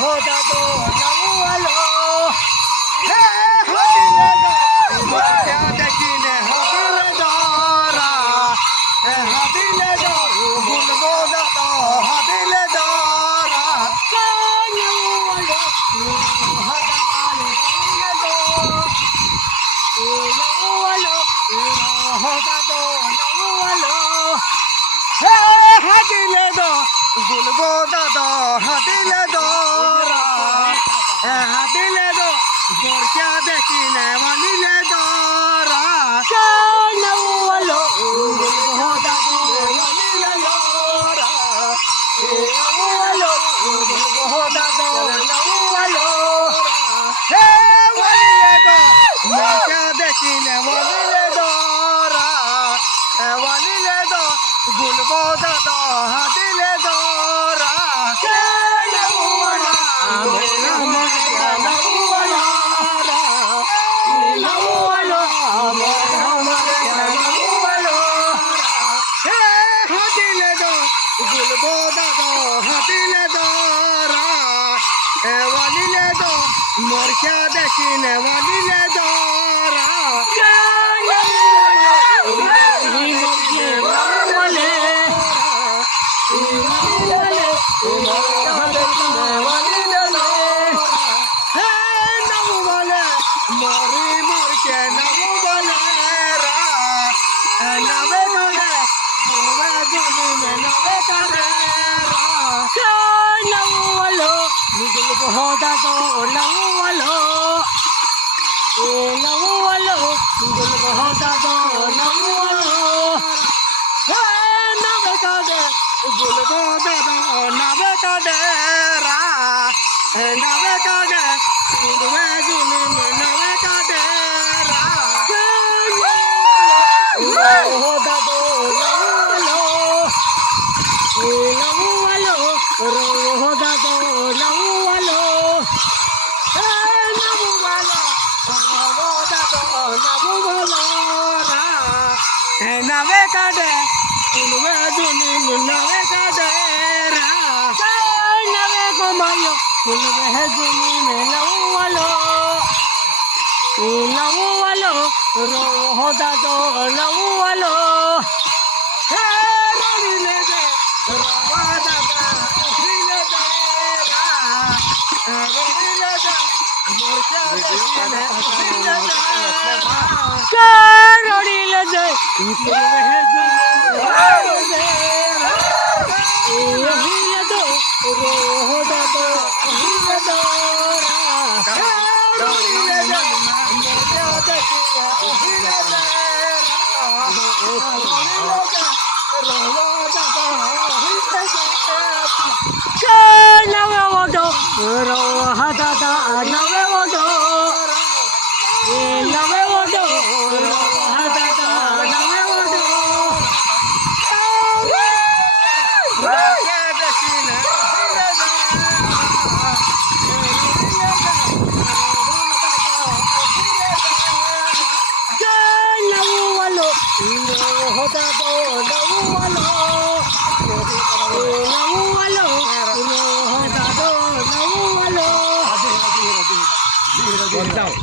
होता तो नवलो हे हदिले दो क्या देखिने हदिले दोरा हे हदिले दो बुलबो दादा हदिले दोरा नवलो हदा काले दो नवलो होता तो नवलो हे हदिले दो बुलबो दादा हदिले दोरा हदिले दो गोर क्या देखिने वालिले दोरा नवलो बुलबो दादा वालिले दोरा नवलो बुलबो दादा नवलो हे वालिले दो गोर क्या देखिने वालिले दोरा वालिले दो बुलबो दादा हदिले दोरा बुलबो दादा हदिले दोरा वालिले दो मोर क्या देखिने वालिले दोरा होता तो नवलो नवलो गुल होता तो नवलो नवे का दे गुल होता तो नवे का डेरा नवे का दे गुलवे गुल नवे का डेरा होता तो नवलो नवलो होता तो नवलो नवे का दे नवे जुनी नवे का डेरा नवे को मायो नवे जुनी में नवलो नवलो रो होता तो नवलो हे रोड़ी ले दे रोवा दादा ले दे रोड़ी ले दे मोर्चा देखिने ले दे रोड़ी ले दे होता तो नवलो नवलो होता तो नवलो